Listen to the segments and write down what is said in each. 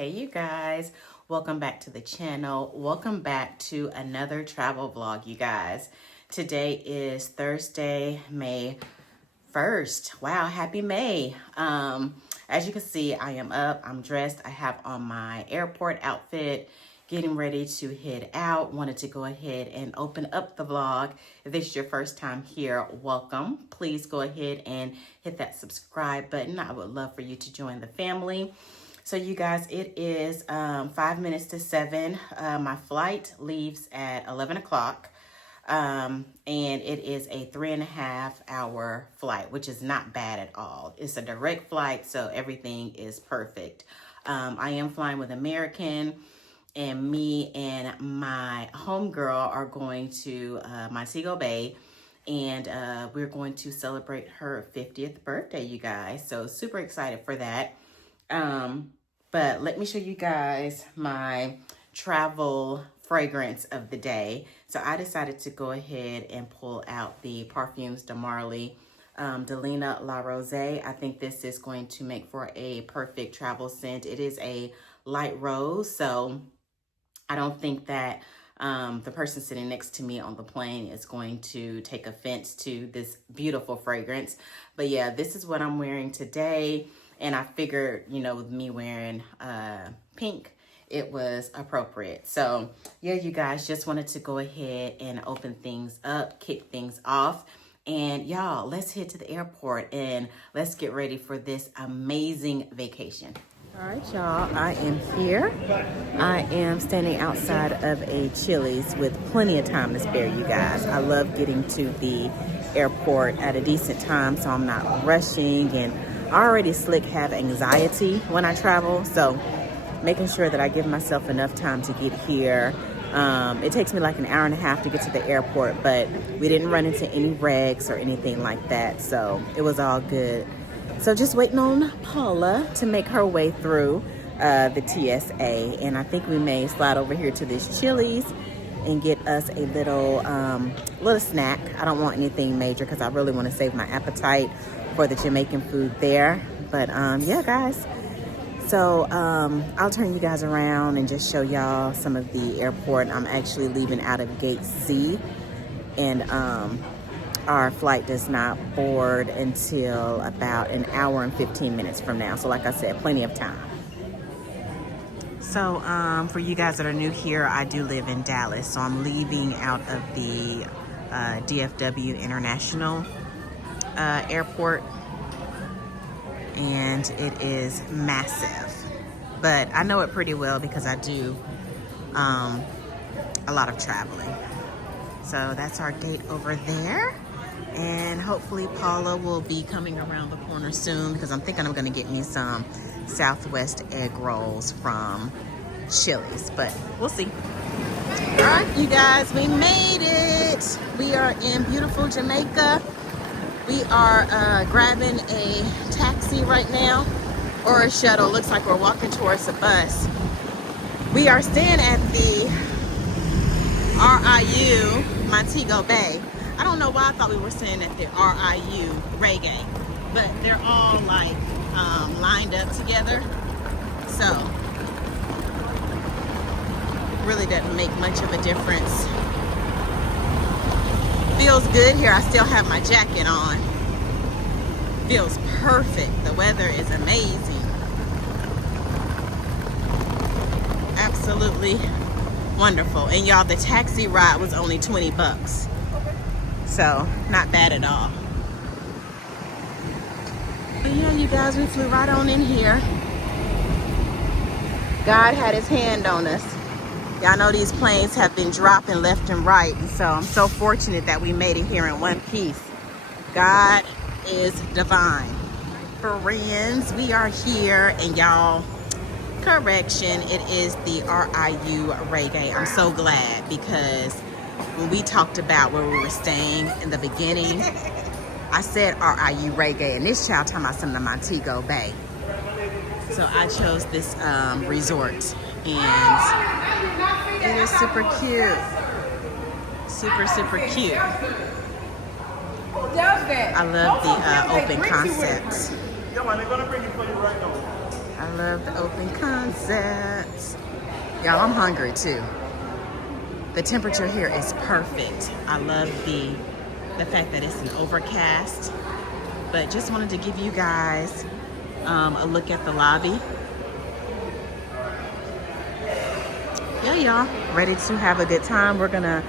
Hey you guys, welcome back to the channel. Welcome back to another travel vlog, you guys. Today is Thursday, May 1st. Wow, happy May. As you can see, I am up, I'm dressed. I have on my airport outfit, getting ready to head out. Wanted to go ahead and open up the vlog. If this is your first time here, welcome. Please go ahead and hit that subscribe button. I would love for you to join the family. So you guys, it is 5 minutes to 7. My flight leaves at 11 o'clock. And it is a 3.5 hour flight, which is not bad at all. It's a direct flight, so everything is perfect. I am flying with American, and me and my homegirl are going to Montego Bay, and we're going to celebrate her 50th birthday, you guys. So super excited for that. But let me show you guys my travel fragrance of the day. So I decided to go ahead and pull out the Parfums de Marly Delina La Rose. I think this is going to make for a perfect travel scent. It is a light rose, so I don't think that the person sitting next to me on the plane is going to take offense to this beautiful fragrance. But yeah, this is what I'm wearing today. And I figured, you know, with me wearing pink, it was appropriate. So yeah, you guys, just wanted to go ahead and open things up, kick things off. And y'all, let's head to the airport and let's get ready for this amazing vacation. All right, y'all, I am here. I am standing outside of a Chili's with plenty of time to spare, you guys. I love getting to the airport at a decent time so I'm not rushing, and I already slick have anxiety when I travel, so making sure that I give myself enough time to get here. It takes me like an hour and a half to get to the airport, but we didn't run into any wrecks or anything like that, so it was all good. So just waiting on Paula to make her way through the TSA, and I think we may slide over here to this Chili's and get us a little snack. I don't want anything major because I really want to save my appetite for the Jamaican food there. But yeah, guys. So I'll turn you guys around and just show y'all some of the airport. I'm actually leaving out of gate C, and our flight does not board until about an hour and 15 minutes from now. So like I said, plenty of time. So for you guys that are new here, I do live in Dallas. So I'm leaving out of the DFW International Airport, and it is massive. But I know it pretty well because I do a lot of traveling. So that's our gate over there. And hopefully Paula will be coming around the corner soon because I'm thinking I'm gonna get me some Southwest egg rolls from Chili's, but we'll see. All right, you guys, we made it. We are in beautiful Jamaica. We are grabbing a taxi right now, or a shuttle. Looks like we're walking towards a bus. We are staying at the RIU Montego Bay. I don't know why I thought we were staying at the RIU Reggae, but they're all like lined up together, so really doesn't make much of a difference. Feels good here. I still have my jacket on. Feels perfect. The weather is amazing. Absolutely wonderful. And y'all, the taxi ride was only 20 bucks. So not bad at all. But yeah, you guys, we flew right on in here. God had his hand on us. Y'all know these planes have been dropping left and right, and so I'm so fortunate that we made it here in one piece. God is divine. Friends, we are here, and y'all, correction, it is the RIU Reggae. I'm so glad, because when we talked about where we were staying in the beginning, I said RIU Reggae, and this child talking about something in Montego Bay. So I chose this resort, and it is super cute. Super, super cute. I love the open concept. I love the open concepts. Y'all, I'm hungry too. The temperature here is perfect. I love the fact that it's an overcast. But just wanted to give you guys a look at the lobby. Yeah, y'all, ready to have a good time. We're gonna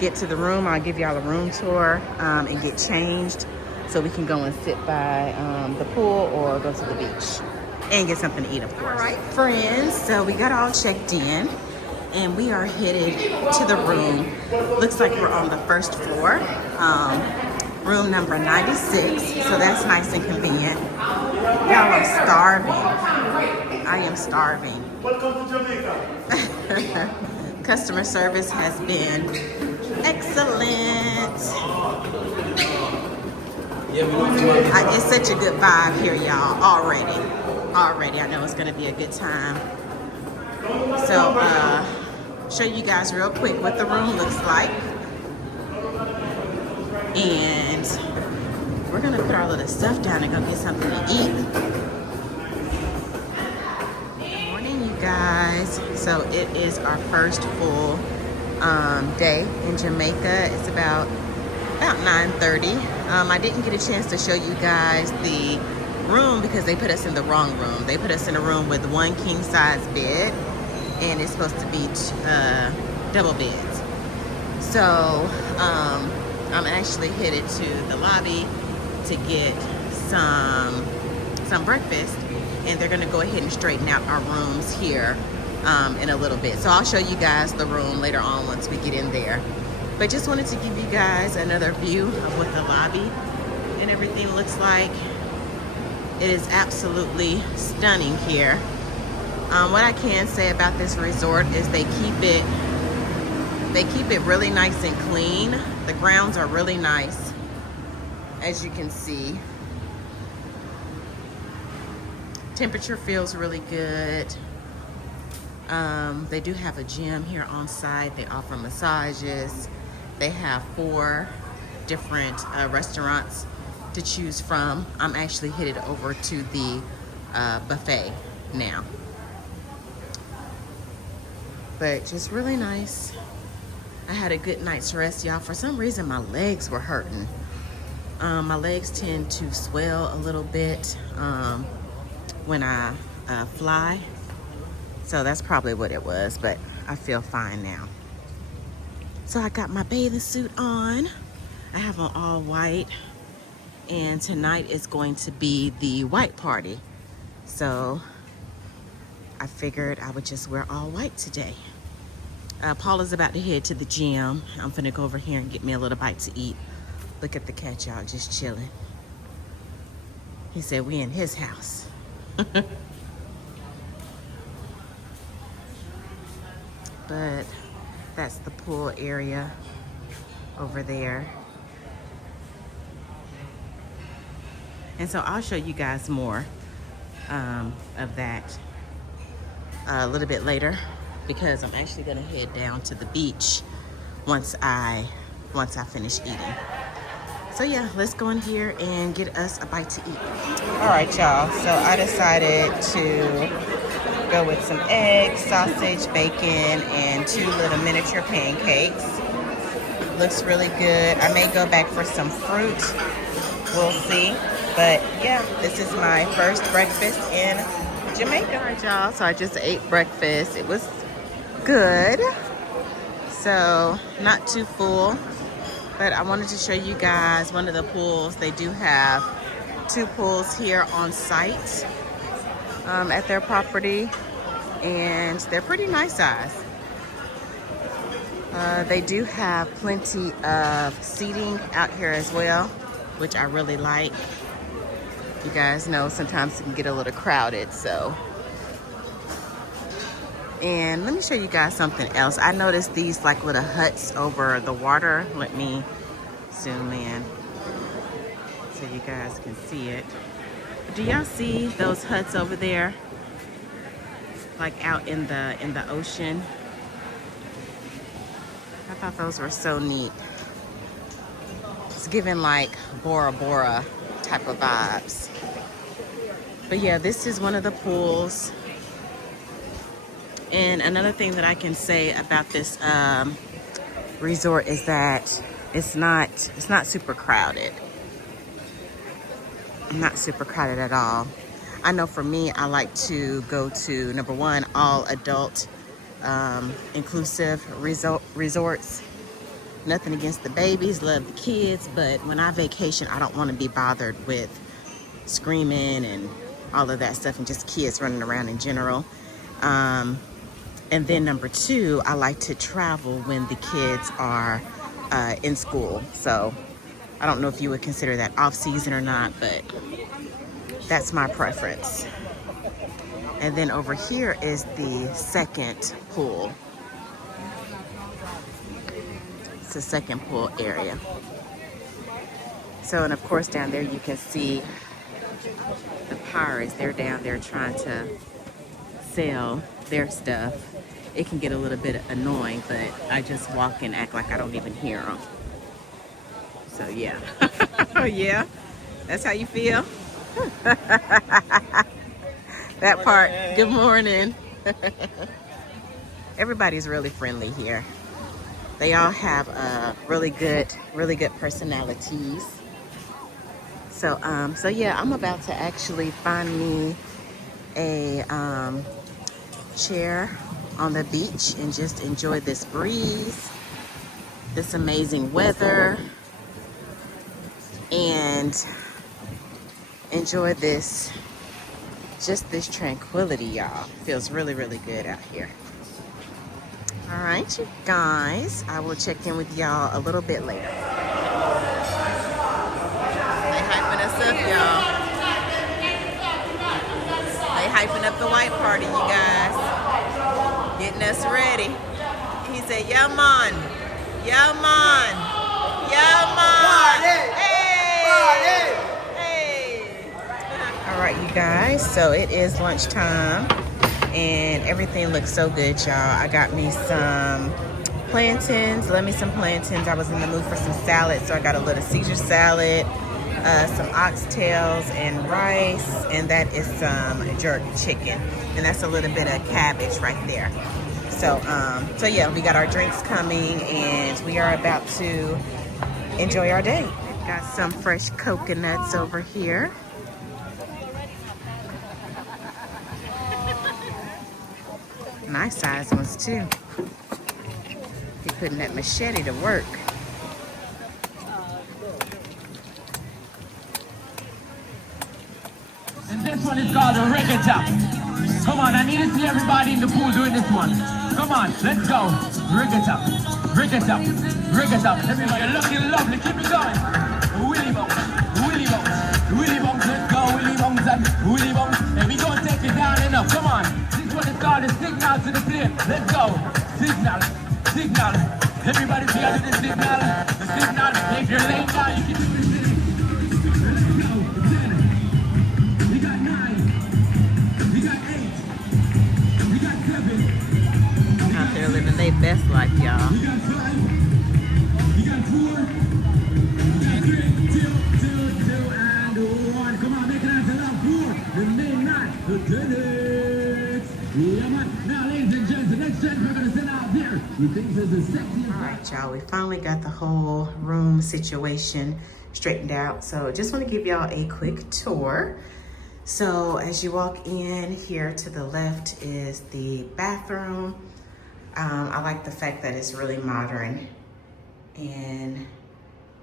get to the room. I'll give y'all a room tour and get changed so we can go and sit by the pool or go to the beach and get something to eat, of course. All right, friends, so we got all checked in and we are headed to the room. Looks like we're on the first floor, room number 96, so that's nice and convenient. Y'all, I'm starving. I am starving. Welcome to Jamaica. Customer service has been excellent. It's such a good vibe here, y'all, already. I know it's gonna be a good time. So, show you guys real quick what the room looks like. And we're gonna put our little stuff down and go get something to eat. Good morning, you guys. So it is our first full day in Jamaica. It's about 9:30. I didn't get a chance to show you guys the room because they put us in the wrong room. They put us in a room with one king size bed and it's supposed to be double beds. So I'm actually headed to the lobby to get some breakfast, and they're gonna go ahead and straighten out our rooms here in a little bit. So I'll show you guys the room later on once we get in there. But just wanted to give you guys another view of what the lobby and everything looks like. It is absolutely stunning here. What I can say about this resort is they keep it really nice and clean. The grounds are really nice, as you can see. Temperature feels really good. They do have a gym here on site. They offer massages. They have 4 different restaurants to choose from. I'm actually headed over to the buffet now. But just really nice. I had a good night's rest, y'all. For some reason, my legs were hurting. My legs tend to swell a little bit when I fly. So that's probably what it was, but I feel fine now. So I got my bathing suit on. I have on all white. And tonight is going to be the white party. So I figured I would just wear all white today. Paula's about to head to the gym. I'm finna go over here and get me a little bite to eat. Look at the cat, y'all, just chilling. He said we in his house. But that's the pool area over there. And so I'll show you guys more of that a little bit later, because I'm actually gonna head down to the beach once I finish eating. So yeah, let's go in here and get us a bite to eat. All right, y'all, so I decided to go with some eggs, sausage, bacon, and 2 little miniature pancakes. Looks really good. I may go back for some fruit, we'll see. But yeah, this is my first breakfast in Jamaica. All right, y'all, so I just ate breakfast. It was good, so not too full, but I wanted to show you guys one of the pools. They do have 2 pools here on site at their property, and they're pretty nice size. They do have plenty of seating out here as well, which I really like. You guys know sometimes it can get a little crowded, so. And let me show you guys something else. I noticed these like little huts over the water. Let me zoom in so you guys can see it. Do y'all see those huts over there? Like out in the ocean. I thought those were so neat. It's giving like Bora Bora type of vibes. But yeah, this is one of the pools. And another thing that I can say about this resort is that it's not super crowded. Not super crowded at all. I know for me, I like to go to, number one, all adult inclusive resorts. Nothing against the babies, love the kids, but when I vacation, I don't want to be bothered with screaming and all of that stuff and just kids running around in general. And then number two, I like to travel when the kids are in school. So I don't know if you would consider that off season or not, but that's my preference. And then over here is the second pool. It's the second pool area. So, and of course down there you can see the pirates. They're down there trying to sell their stuff. It can get a little bit annoying, but I just walk and act like I don't even hear them. So yeah. Yeah, that's how you feel? That part. Good morning. Everybody's really friendly here. They all have really good personalities. So yeah, I'm about to actually find me a chair on the beach and just enjoy this breeze, this amazing weather, and enjoy this tranquility, y'all. Feels really good out here. All right, you guys, I will check in with y'all a little bit later. They hyping us up, y'all. They hyping up the white party, you guys. Getting us ready. He said, yeah, man. Yeah, man. Yeah, man. Hey. All right, you guys, so it is lunchtime and everything looks so good, y'all. I got me some plantains. Love me some plantains. I was in the mood for some salad, so I got a little Caesar salad, some oxtails and rice, and that is some jerk chicken, and that's a little bit of cabbage right there. So yeah, we got our drinks coming and we are about to enjoy our day. Got some fresh coconuts over here. Nice size ones too. You're putting that machete to work. And this one is called a Reggae Tap. Come on, I need to see everybody in the pool doing this one. Come on, let's go. Reggae Tap, Reggae Tap, Reggae Tap. Everybody looking lovely, keep it going. Willy Bones, Willy Bones, Willy Bones, let's go. Willy Bones and Willy Bones. And we gonna take it down enough, come on. This one is called the signal to the plane. Let's go. Signal, signal. Everybody feel the signal. The signal, if you're laying down, you can do this. We got 9. We got 8. We got 7. Out there living their best life, y'all. We got 5. We got 4. We got 3, 2, and 1. Come on, make it out to love 4. The main night, the tennis. Yeah, man. Now, ladies and gents, the next gent we're going to send out there. We think this is sexy. All right, y'all, we finally got the whole room situation straightened out. So just want to give y'all a quick tour. So as you walk in, here to the left is the bathroom. I like the fact that it's really modern. And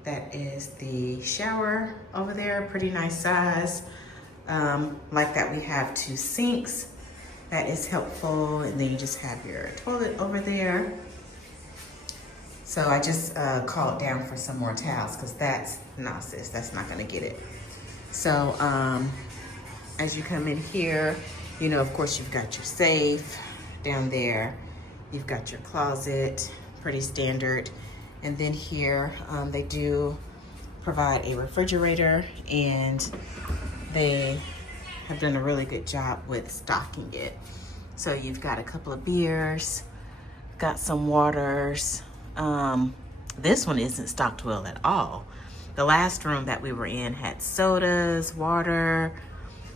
that is the shower over there, pretty nice size. Like that we have 2 sinks. That is helpful. And then you just have your toilet over there. So I just called down for some more towels because that's not gonna get it. So as you come in here, you know, of course you've got your safe down there. You've got your closet, pretty standard. And then here, they do provide a refrigerator and they have done a really good job with stocking it. So you've got a couple of beers, got some waters. This one isn't stocked well at all. The last room that we were in had sodas, water,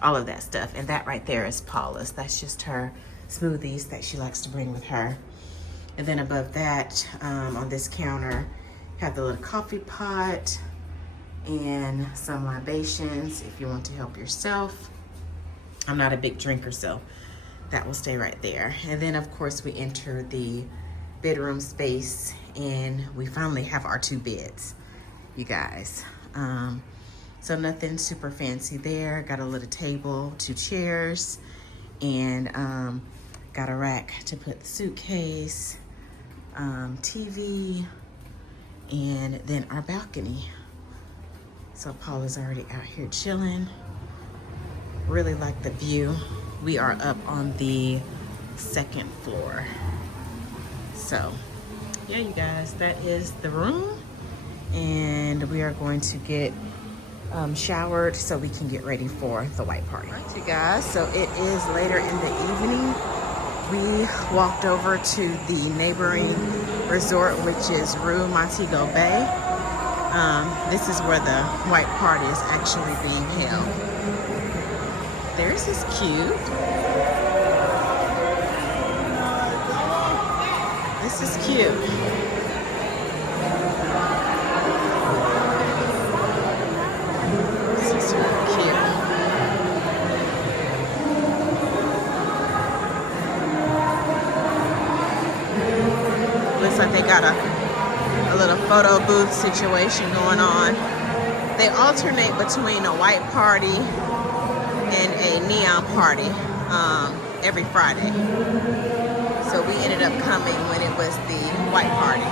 all of that stuff. And that right there is Paula's. That's just her smoothies that she likes to bring with her. And then above that, on this counter, have the little coffee pot and some libations if you want to help yourself. I'm not a big drinker, so that will stay right there. And then of course we enter the bedroom space, and we finally have our 2 beds, you guys. So nothing super fancy there. Got a little table, 2 chairs, and got a rack to put the suitcase, TV, and then our balcony. So Paula's already out here chilling. Really like the view. We are up on the 2nd floor. So yeah, you guys, that is the room, and we are going to get showered so we can get ready for the white party. All right, you guys, so it is later in the evening. We walked over to the neighboring resort, which is RIU Montego Bay. This is where the white party is actually being held. Theirs is cute. This is cute. This is super cute. Looks like they got a little photo booth situation going on. They alternate between a white party and a neon party every Friday. So we ended up coming when it was the white party.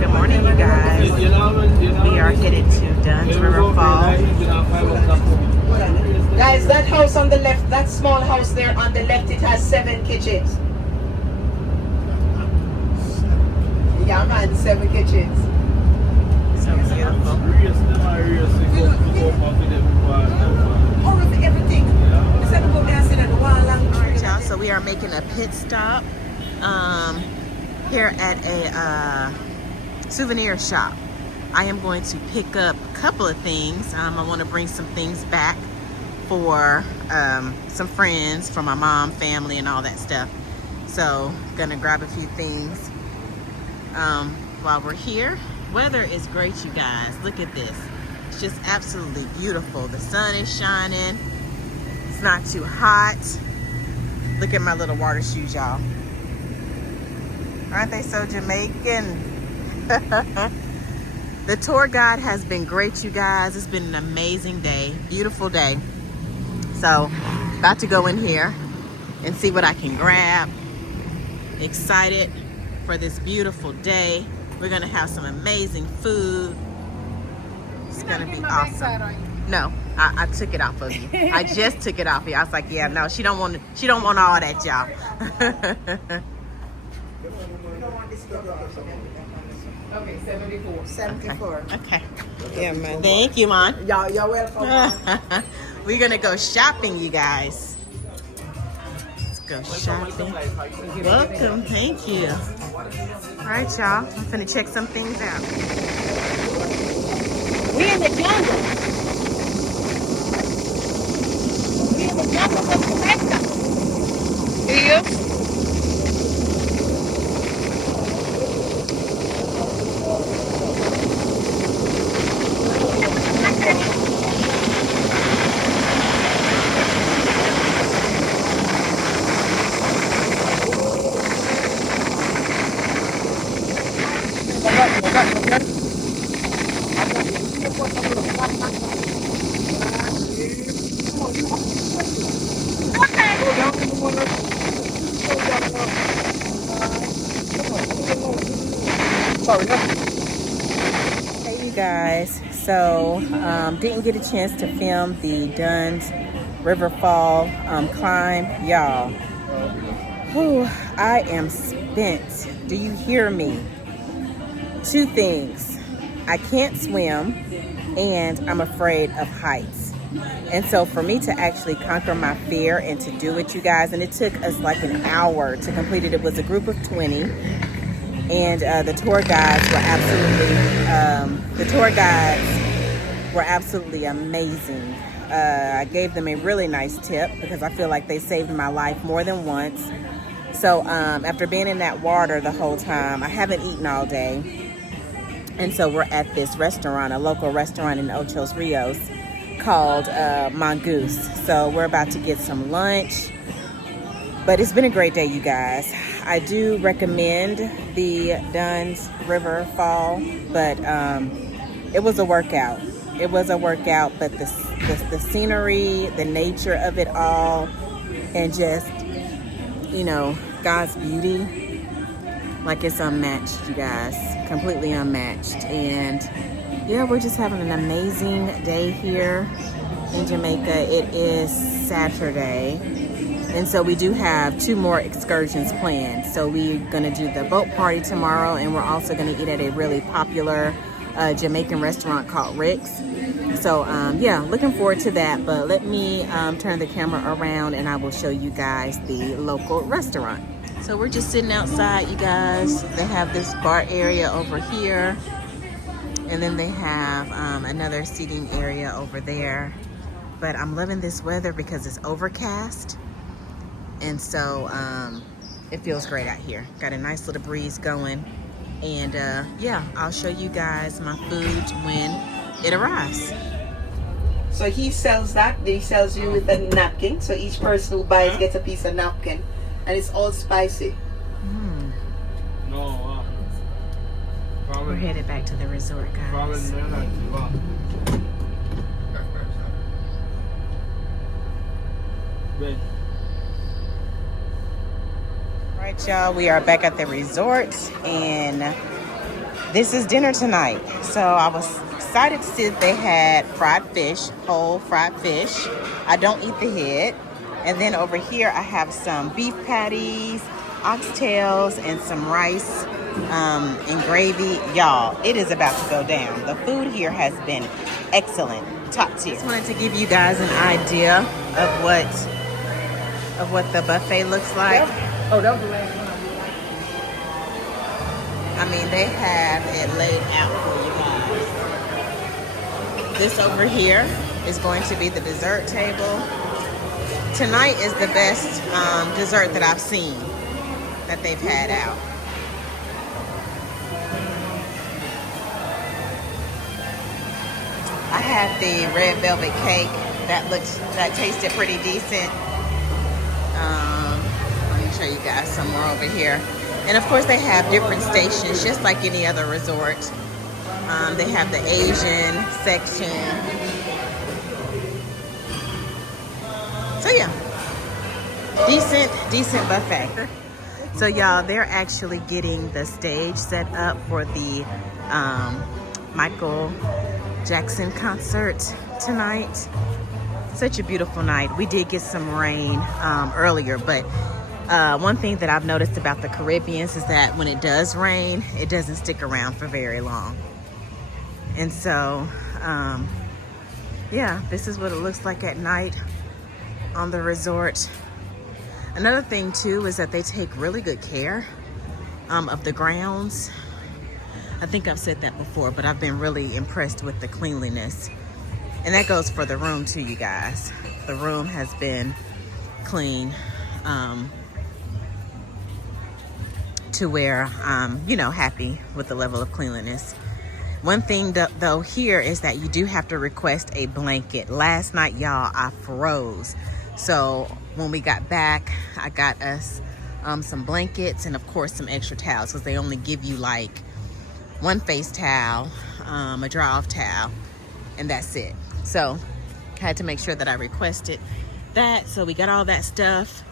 Good morning, you guys. We are headed to Dunn's River Falls. Guys, that house on the left, that small house there on the left, it has 7 kitchens. Yeah, man, 7 kitchens. So beautiful. Everything. Instead of go dancing at the wall along. Alright, y'all, so we are making a pit stop here at a souvenir shop. I am going to pick up a couple of things. I want to bring some things back for some friends, for my mom, family, and all that stuff. So gonna grab a few things while we're here. Weather is great, you guys. Look at this. It's just absolutely beautiful. The sun is shining. It's not too hot. Look at my little water shoes, y'all. Aren't they so Jamaican? The tour guide has been great, you guys. It's been an amazing day, beautiful day. So, about to go in here and see what I can grab. Excited for this beautiful day. We're gonna have some amazing food. It's gonna be awesome. No, I took it off of you. I just took it off of you. I was like, yeah, no, she don't want all that, y'all. Okay, 74. 74. Okay. Yeah, man. Thank you, Mon. You're welcome. We're gonna go shopping, you guys. Let's go shopping. Welcome, thank you. All right, y'all. I'm gonna check some things out. We in the jungle. We in the Hey you guys, so didn't get a chance to film the Dunn's Riverfall climb, y'all. Whew, I am spent. Do you hear me? Two things: I can't swim, and I'm afraid of heights. And so for me to actually conquer my fear and to do it, you guys, and it took us like an hour to complete it. It was a group of 20, and the tour guides were absolutely amazing. I gave them a really nice tip because I feel like they saved my life more than once. So after being in that water the whole time, I haven't eaten all day. And so we're at this restaurant, a local restaurant in Ocho Rios called Mongoose. So we're about to get some lunch. But it's been a great day, you guys. I do recommend the Dunn's River Fall, but it was a workout. It was a workout, but the scenery, the nature of it all, and just, you know, God's beauty, like it's unmatched, you guys. Completely unmatched. And yeah, we're just having an amazing day here in Jamaica. It is Saturday, and so we do have 2 more excursions planned. So we're gonna do the boat party tomorrow, and we're also gonna eat at a really popular Jamaican restaurant called Rick's. So yeah, looking forward to that. But let me turn the camera around and I will show you guys the local restaurant. So we're just sitting outside, you guys. They have this bar area over here, and then they have another seating area over there. But I'm loving this weather because it's overcast, and so it feels great out here. Got a nice little breeze going, and yeah, I'll show you guys my food when it arrives. So he sells that. He sells you with a napkin. So each person who buys gets a piece of napkin, and it's all spicy. We're headed back to the resort, guys. Right, y'all, we are back at the resort, and this is dinner tonight. So I was excited to see that they had fried fish, whole fried fish. I don't eat the head. And then over here I have some beef patties, oxtails, and some rice and gravy. Y'all, it is about to go down. The food here has been excellent, top tier. Just wanted to give you guys an idea of what the buffet looks like. Oh, that was the last one. I mean, they have it laid out for you guys. This over here is going to be the dessert table. Tonight is the best dessert that I've seen that they've had out. I had the red velvet cake. That tasted pretty decent. Let me show you guys some more over here. And of course they have different stations, just like any other resort. They have the Asian section. So yeah, decent buffet. So y'all, they're actually getting the stage set up for the Michael Jackson concert tonight. Such a beautiful night. We did get some rain earlier, but one thing that I've noticed about the Caribbeans is that when it does rain, it doesn't stick around for very long. And so, yeah, this is what it looks like at night on the resort. Another thing too is that they take really good care of the grounds. I think I've said that before, but I've been really impressed with the cleanliness. And that goes for the room too, you guys. The room has been clean to where I'm, you know, happy with the level of cleanliness. One thing though here is that you do have to request a blanket. Last night, y'all, I froze. So when we got back, I got us some blankets and of course some extra towels, because they only give you like one face towel, a dry off towel, and that's it. So I had to make sure that I requested that. So we got all that stuff.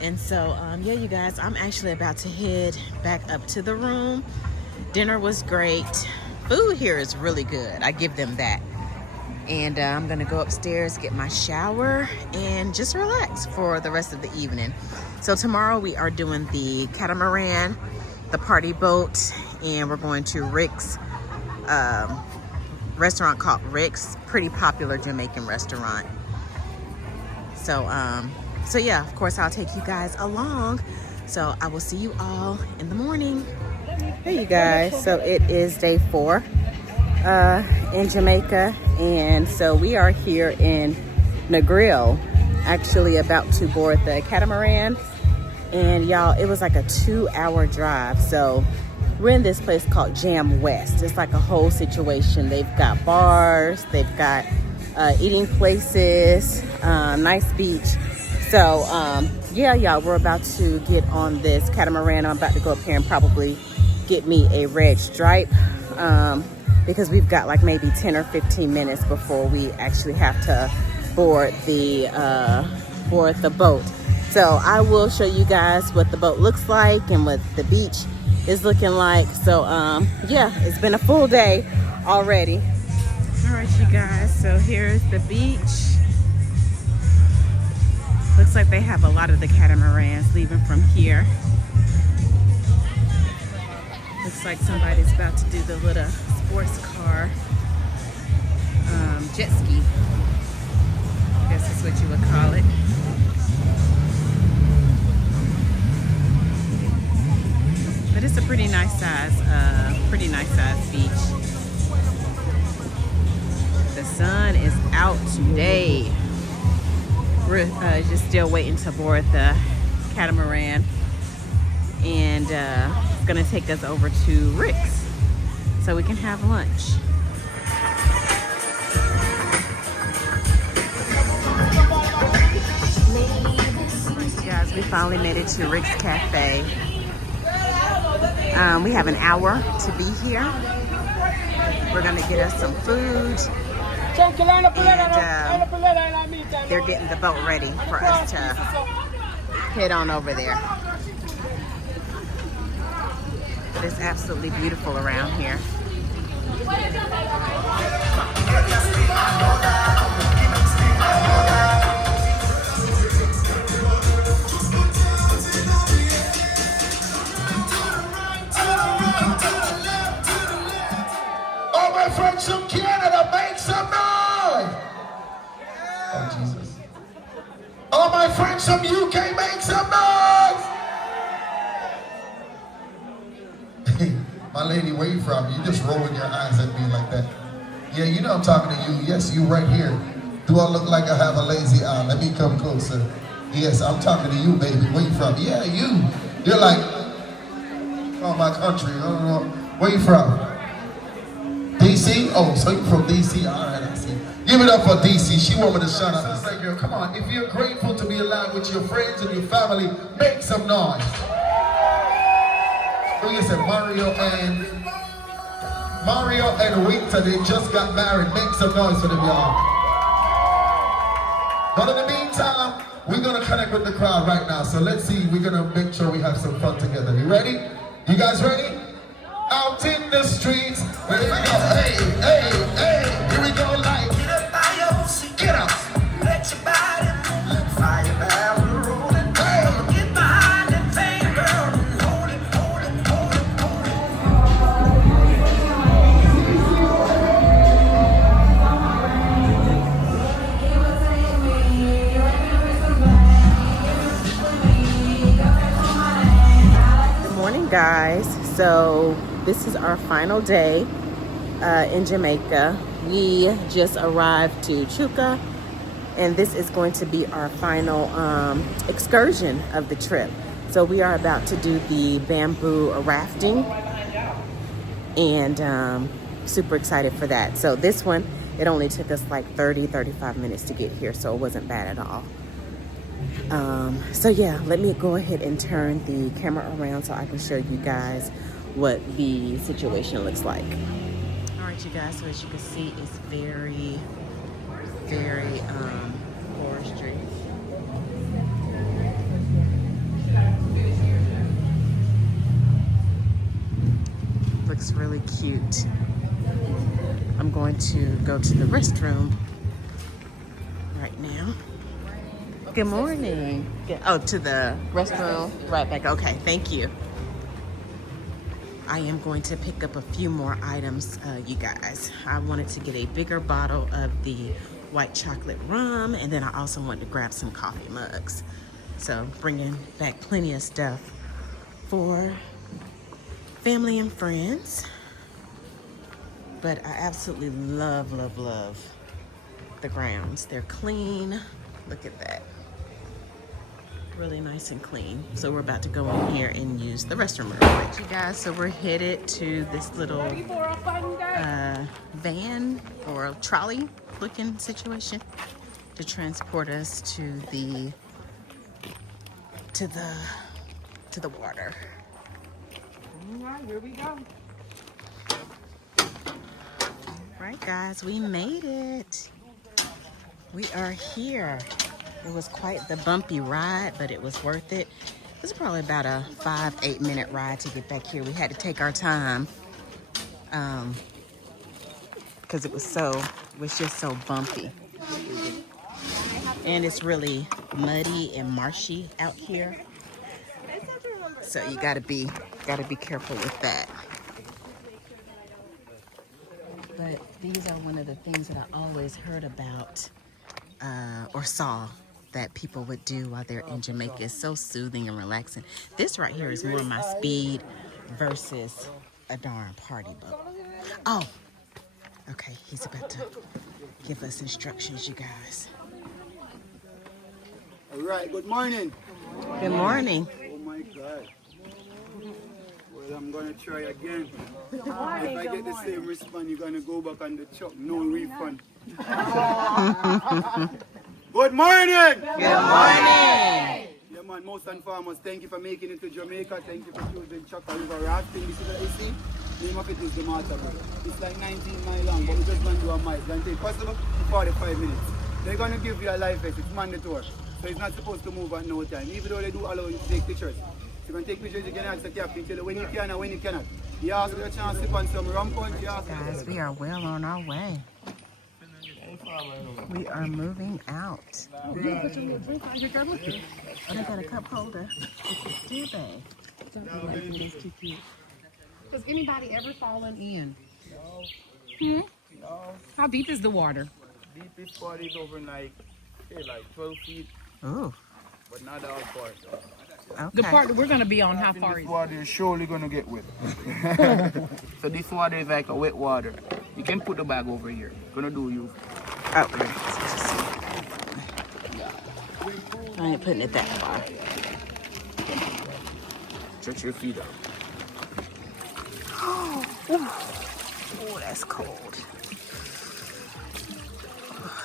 And so yeah, you guys, I'm actually about to head back up to the room. Dinner was great. Food here is really good, I give them that. And I'm gonna go upstairs, get my shower, and just relax for the rest of the evening. So tomorrow we are doing the Catamaran, the party boat, and we're going to Rick's restaurant called Rick's, pretty popular Jamaican restaurant. So so yeah, of course I'll take you guys along. So I will see you all in the morning. Hey you guys, so it is day 4 in Jamaica, and so we are here in Negril, actually about to board the Catamaran. And y'all, it was like a 2-hour drive. So we're in this place called Jam West. It's like a whole situation. They've got bars, they've got eating places, nice beach. So yeah, y'all, we're about to get on this catamaran. I'm about to go up here and probably get me a red stripe, because we've got like maybe 10 or 15 minutes before we actually have to board the boat. So I will show you guys what the boat looks like and what the beach is looking like. So yeah, it's been a full day already. All right, you guys, so here's the beach. Looks like they have a lot of the catamarans leaving from here. Looks like somebody's about to do the little sports car jet ski. I guess that's what you would call it. But it's a pretty nice size beach. The sun is out today. We're just still waiting to board the catamaran, and it's gonna take us over to Rick's so we can have lunch. Guys, we finally made it to Rick's Cafe. We have an hour to be here. We're gonna get us some food, and they're getting the boat ready for us to head on over there. But it's absolutely beautiful around here. All my friends from Canada, make some noise! Oh, Jesus. All my friends from UK, make some noise! My lady, where you from? You just rolling your eyes at me like that. Yeah, you know I'm talking to you. Yes, you right here. Do I look like I have a lazy eye? Let me come closer. Yes, I'm talking to you, baby. Where you from? Yeah, you. You're like, oh, my country. I don't know. Where you from? DC? Oh, so you're from DC? All right, I see. Give it up for DC. She want me to shout out. I say, girl, come on. If you're grateful to be alive with your friends and your family, make some noise. Who you said? Mario and Winter, they just got married. Make some noise for them, y'all. But in the meantime, we're gonna connect with the crowd right now. So let's see, we're gonna make sure we have some fun together. You ready? You guys ready? Out in the streets. Here we go. Hey, hey, hey. Here we go. Like, get up by your seat. Get up. Let your body move. Fire barrel rolling. Hey. Get behind that thing, girl. Hold it, hold it, hold it, hold it. Good morning, guys. So this is our final day in Jamaica. We just arrived to Chuka, And this is going to be our final excursion of the trip. So we are about to do the bamboo rafting, and super excited for that. So this one, it only took us like 35 minutes to get here, so it wasn't bad at all. So yeah, let me go ahead and turn the camera around so I can show you guys what the situation looks like. All right, you guys, so as you can see, it's very forestry. Looks really cute. I'm going to go to the restroom right now. Good morning. Oh, to the restroom. Right back. Okay, thank you. I am going to pick up a few more items, you guys. I wanted to get a bigger bottle of the white chocolate rum, and then I also wanted to grab some coffee mugs. So bringing back plenty of stuff for family and friends. But I absolutely love the grounds. They're clean. Look at that. Really nice and clean. So we're about to go in here and use the restroom room. All right, you guys, so we're headed to this little van or trolley looking situation to transport us to the water. All right, here we go. Right, guys, we made it. We are here. It was quite the bumpy ride, but it was worth it. It was probably about a 5-8 minute ride to get back here. We had to take our time because it was just so bumpy. And it's really muddy and marshy out here. So you gotta be careful with that. But these are one of the things that I always heard about or saw that people would do while they're in Jamaica. It's so soothing and relaxing. This right here is more my speed versus a darn party boat. Oh, okay, he's about to give us instructions, you guys. All right, good morning. Good morning. Oh my God. Well, I'm gonna try again. If I get the same response, you're gonna go back on the truck, no refund. Good morning! Good morning. Yeah man, most and foremost, thank you for making it to Jamaica. Thank you for choosing Chaka River Rafting. This is what you see. Name of it is the Montego. It's like 19 miles long, but we just gonna do a mile. It's gonna take possible 45 minutes. They're gonna give you a life vest, it's mandatory. So it's not supposed to move at no time, even though they do allow you to take pictures. So you can take pictures, you can ask the captain, tell you when you can and when you cannot. You also get a chance to sip on some rum punch. Guys, we are well on our way. We are moving out. Oh, they got a cup holder. Do they? Has anybody ever fallen in? No. No. How deep is the water? Deepest spot is over like 12 feet, Ooh. but not all part. Okay. The part that we're going to be on, how far This is it? water is surely gonna get wet. So this water is like a wet water. You can put the bag over here. Gonna do you. Okay. I ain't putting it that far. Stretch your feet out. Oh, that's cold.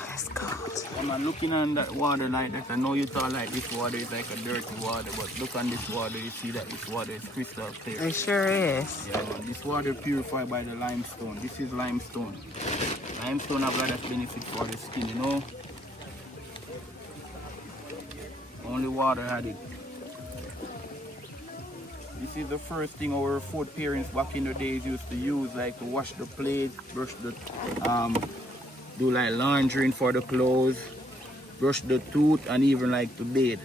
That's cold. When I'm looking on that water like that, I know you thought like this water is like a dirty water, but look on this water, you see that this water is crystal clear. It sure is. Yeah, man, this water purified by the limestone. This is limestone. Limestone have a lot of benefit for the skin, you know. Only water had it. This is the first thing our food parents back in the days used to use, like to wash the plates, brush the, do like laundering for the clothes, brush the tooth, and even like to bathe.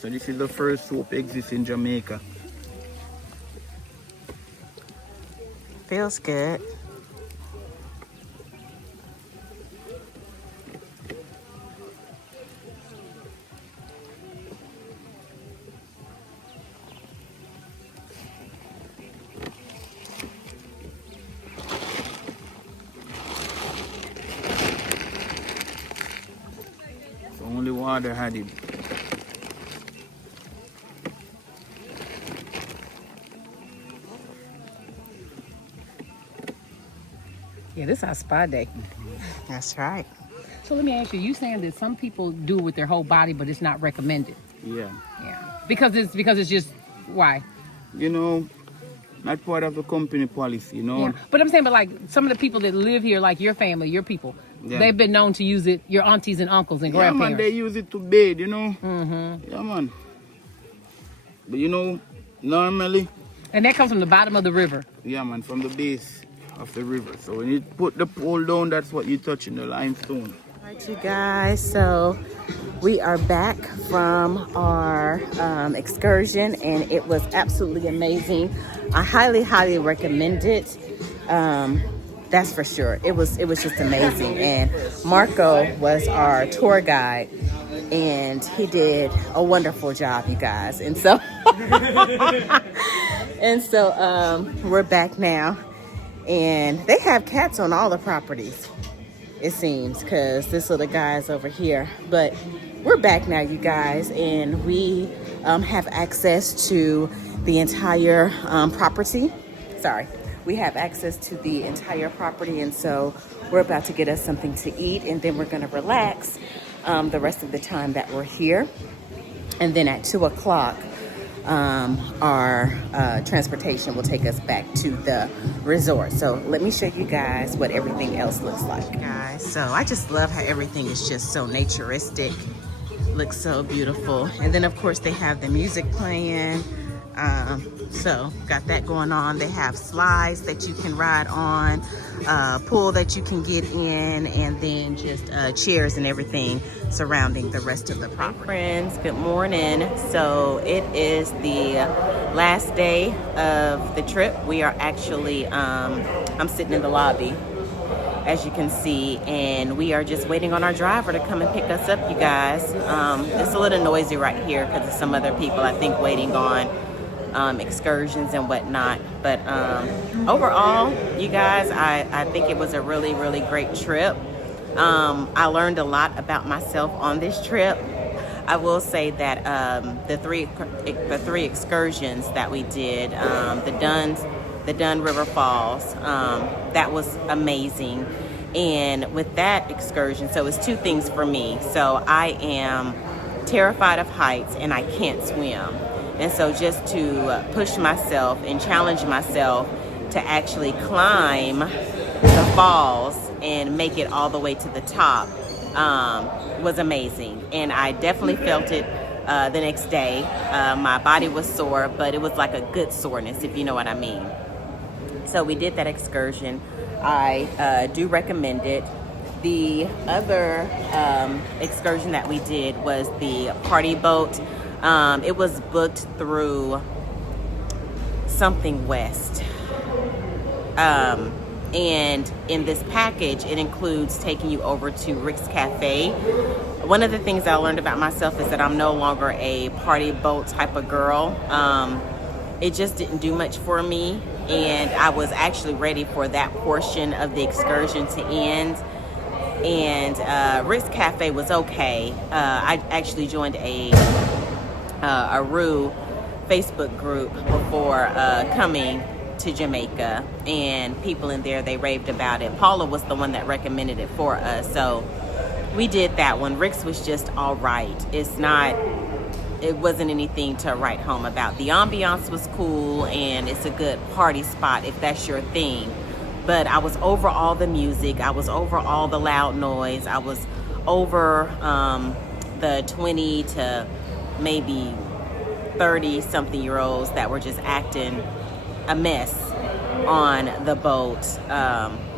So this is the first soap exists in Jamaica. Feels good. father had it. Yeah, this is our spa day. That's right. So let me ask you, you saying that some people do it with their whole body, but it's not recommended? Yeah. Yeah. Because it's just, why? You know, not part of the company policy, you know. Yeah. But I'm saying, but like some of the people that live here, like your family, your people, they've been known to use it, your aunties and uncles and Yeah, grandparents. man, they use it to bathe, you know. Mm-hmm. Yeah, man. But you know, normally, And that comes from the bottom of the river. yeah, man, from the base of the river. So when you put the pole down, that's what you're touching, the limestone. All right, you guys, so we are back from our excursion, and it was absolutely amazing. I highly recommend it. That's for sure. It was just amazing. And Marco was our tour guide, and he did a wonderful job, you guys. And so we're back now, and they have cats on all the properties, it seems, because this little guy is over here. But we're back now, you guys, and we have access to the entire property. Sorry. We have access to the entire property, and so we're about to get us something to eat, and then we're going to relax the rest of the time that we're here. And then at 2 o'clock, our transportation will take us back to the resort. So let me show you guys what everything else looks like. Guys, so I just love how everything is just so naturistic. Looks so beautiful. And then of course they have the music playing. So got that going on. They have slides that you can ride on, pool that you can get in, and then just chairs and everything surrounding the rest of the property. Friends, good morning. So it is the last day of the trip. We are actually, I'm sitting in the lobby, as you can see, and we are just waiting on our driver to come and pick us up, you guys. It's a little noisy right here because of some other people, I think, waiting on excursions and whatnot. But overall, you guys, I think it was a really great trip. I learned a lot about myself on this trip. I will say that the three excursions that we did, the Dunn River Falls, that was amazing. And with that excursion, so it's two things for me. So I am terrified of heights and I can't swim. And so just to push myself and challenge myself to actually climb the falls and make it all the way to the top was amazing. And I definitely felt it the next day. My body was sore, but it was like a good soreness, if you know what I mean. So we did that excursion. I do recommend it. The other excursion that we did was the party boat. It was booked through something West. And in this package, it includes taking you over to Rick's Cafe. One of the things I learned about myself is that I'm no longer a party boat type of girl. It just didn't do much for me. And I was actually ready for that portion of the excursion to end. And Rick's Cafe was okay. I actually joined a RIU Facebook group before coming to Jamaica, and people in there, they raved about it. Paula was the one that recommended it for us, so we did that one. Rick's was just all right. It wasn't anything to write home about. The ambiance was cool, and it's a good party spot if that's your thing. But I was over all the music. I was over all the loud noise. I was over the 20 to maybe 30-something-year-olds that were just acting a mess on the boat.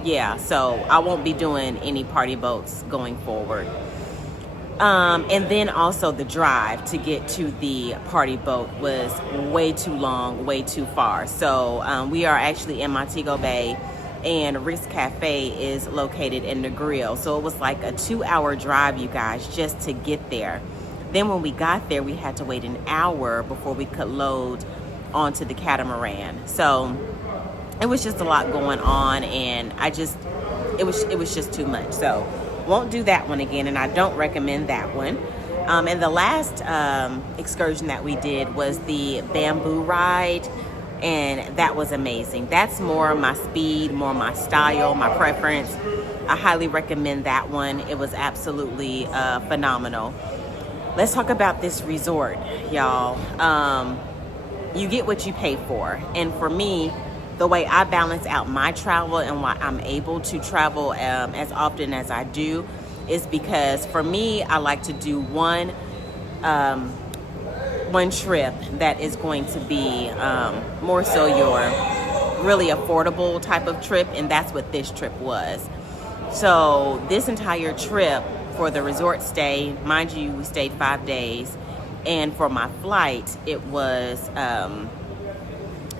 Yeah, so I won't be doing any party boats going forward. And then also the drive to get to the party boat was way too long, way too far. So we are actually in Montego Bay, and Rick's Cafe is located in the Grill. So it was like a 2-hour drive, you guys, just to get there. Then when we got there, we had to wait an hour before we could load onto the Catamaran. So it was just a lot going on, and it was just too much. So won't do that one again, and I don't recommend that one. And the last excursion that we did was the bamboo ride, and that was amazing. That's more my speed, more my style, my preference. I highly recommend that one. It was absolutely phenomenal. Let's talk about this resort, y'all. You get what you pay for. And for me, the way I balance out my travel and why I'm able to travel as often as I do is because for me, I like to do one trip that is going to be more so your really affordable type of trip, and that's what this trip was. So this entire trip for the resort stay, mind you, we stayed 5 days, and for my flight, it was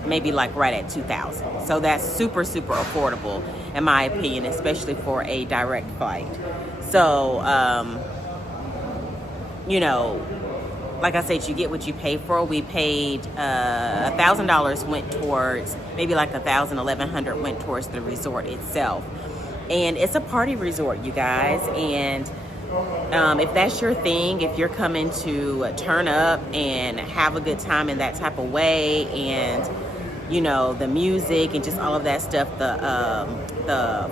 maybe like right at $2,000. So that's super, super affordable in my opinion, especially for a direct flight. So, you know, like I said, you get what you pay for. We paid $1,000 went towards, maybe like $1,100 went towards the resort itself. And it's a party resort, you guys. And if that's your thing, if you're coming to turn up and have a good time in that type of way, and you know, the music and just all of that stuff, the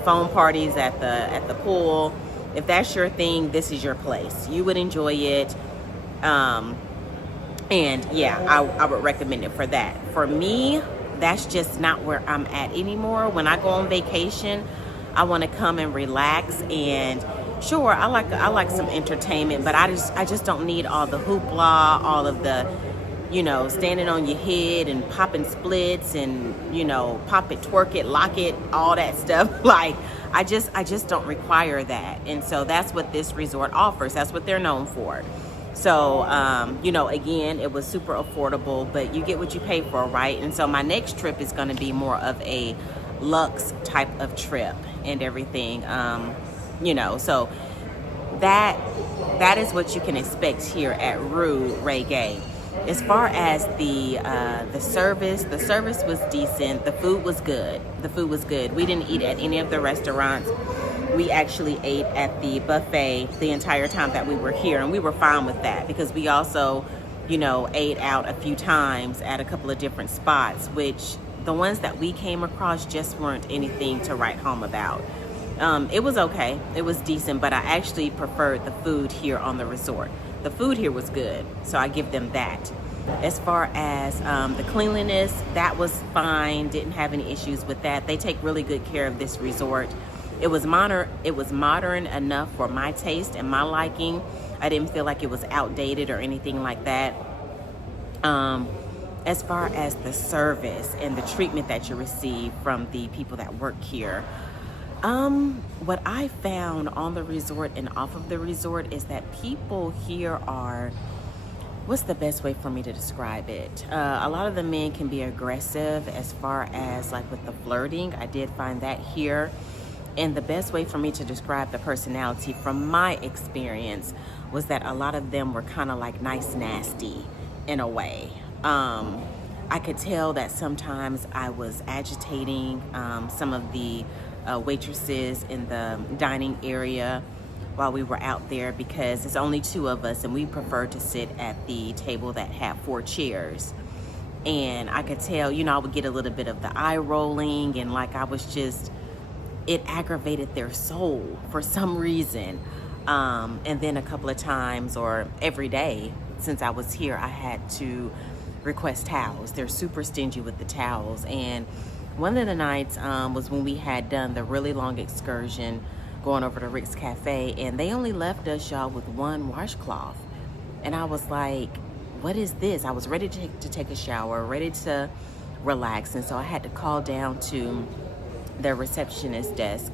phone parties at the pool, if that's your thing, this is your place. You would enjoy it. And yeah, I would recommend it for that. For me, that's just not where I'm at anymore. When I go on vacation, I want to come and relax, and sure, I like some entertainment, but I just don't need all the hoopla, all of the, you know, standing on your head and popping splits and, you know, pop it, twerk it, lock it, all that stuff. Like, I just don't require that. And so that's what this resort offers. That's what they're known for. So, you know, again, it was super affordable, but you get what you pay for, right? And so my next trip is going to be more of a luxe type of trip and everything, you know, so that is what you can expect here at RIU Reggae. As far as the service was decent. The food was good. We didn't eat at any of the restaurants. We actually ate at the buffet the entire time that we were here, and we were fine with that because we also, you know, ate out a few times at a couple of different spots, which the ones that we came across just weren't anything to write home about. It was okay. It was decent, but I actually preferred the food here on the resort. The food here was good, so I give them that. As far as the cleanliness, that was fine. Didn't have any issues with that. They take really good care of this resort. It was modern enough for my taste and my liking. I didn't feel like it was outdated or anything like that. As far as the service and the treatment that you receive from the people that work here, what I found on the resort and off of the resort is that people here are, what's the best way for me to describe it? A lot of the men can be aggressive as far as like with the flirting. I did find that here. And the best way for me to describe the personality from my experience was that a lot of them were kind of like nice nasty in a way. I could tell that sometimes I was agitating some of the waitresses in the dining area while we were out there because it's only 2 of us and we prefer to sit at the table that had 4 chairs. And I could tell, you know, I would get a little bit of the eye rolling and like I was just, it aggravated their soul for some reason. And then a couple of times or every day since I was here, I had to request towels. They're super stingy with the towels. And one of the nights was when we had done the really long excursion going over to Rick's Cafe, and they only left us, y'all, with 1 washcloth. And I was like, what is this? I was ready to take a shower, ready to relax. And so I had to call down to the receptionist desk,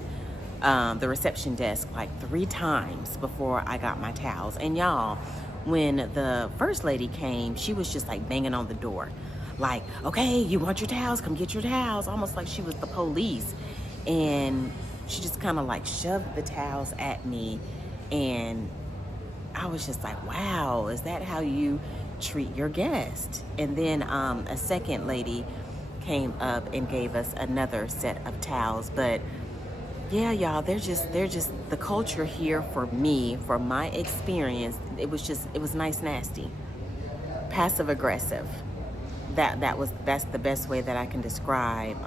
the reception desk, like 3 times before I got my towels. And y'all, when the first lady came, she was just like banging on the door. Like, okay, you want your towels? Come get your towels. Almost like she was the police. And she just kind of like shoved the towels at me. And I was just like, wow, is that how you treat your guest? And then a second lady came up and gave us another set of towels. But yeah, y'all, they're just the culture here for me, for my experience, it was nice nasty, passive aggressive. That's the best way that I can describe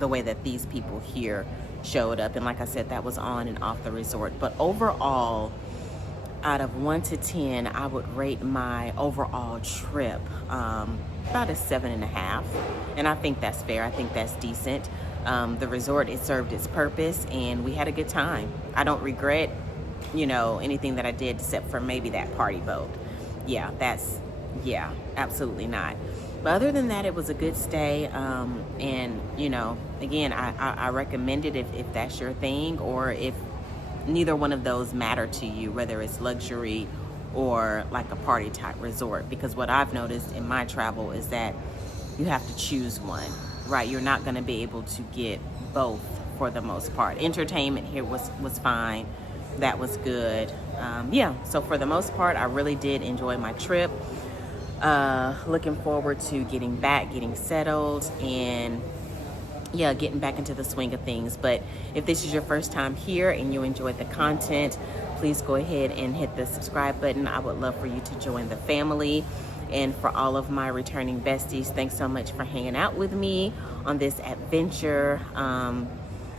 the way that these people here showed up. And like I said, that was on and off the resort. But overall, out of 1 to 10, I would rate my overall trip about a 7.5, and I think that's fair. I think that's decent. The resort, it served its purpose, and we had a good time. I don't regret, anything that I did except for maybe that party boat. Yeah, absolutely not. But other than that, it was a good stay. And again, I recommend it if that's your thing, or if neither one of those matter to you, whether it's luxury or like a party type resort. Because what I've noticed in my travel is that you have to choose one, right? You're not going to be able to get both for the most part. Entertainment here was fine. That was good. So for the most part, I really did enjoy my trip. Looking forward to getting back, getting settled, and getting back into the swing of things. But if this is your first time here and you enjoyed the content, please go ahead and hit the subscribe button. I would love for you to join the family. And for all of my returning besties, thanks so much for hanging out with me on this adventure.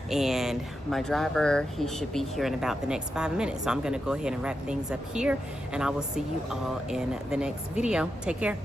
And my driver, he should be here in about the next 5 minutes. So I'm going to go ahead and wrap things up here, and I will see you all in the next video. Take care.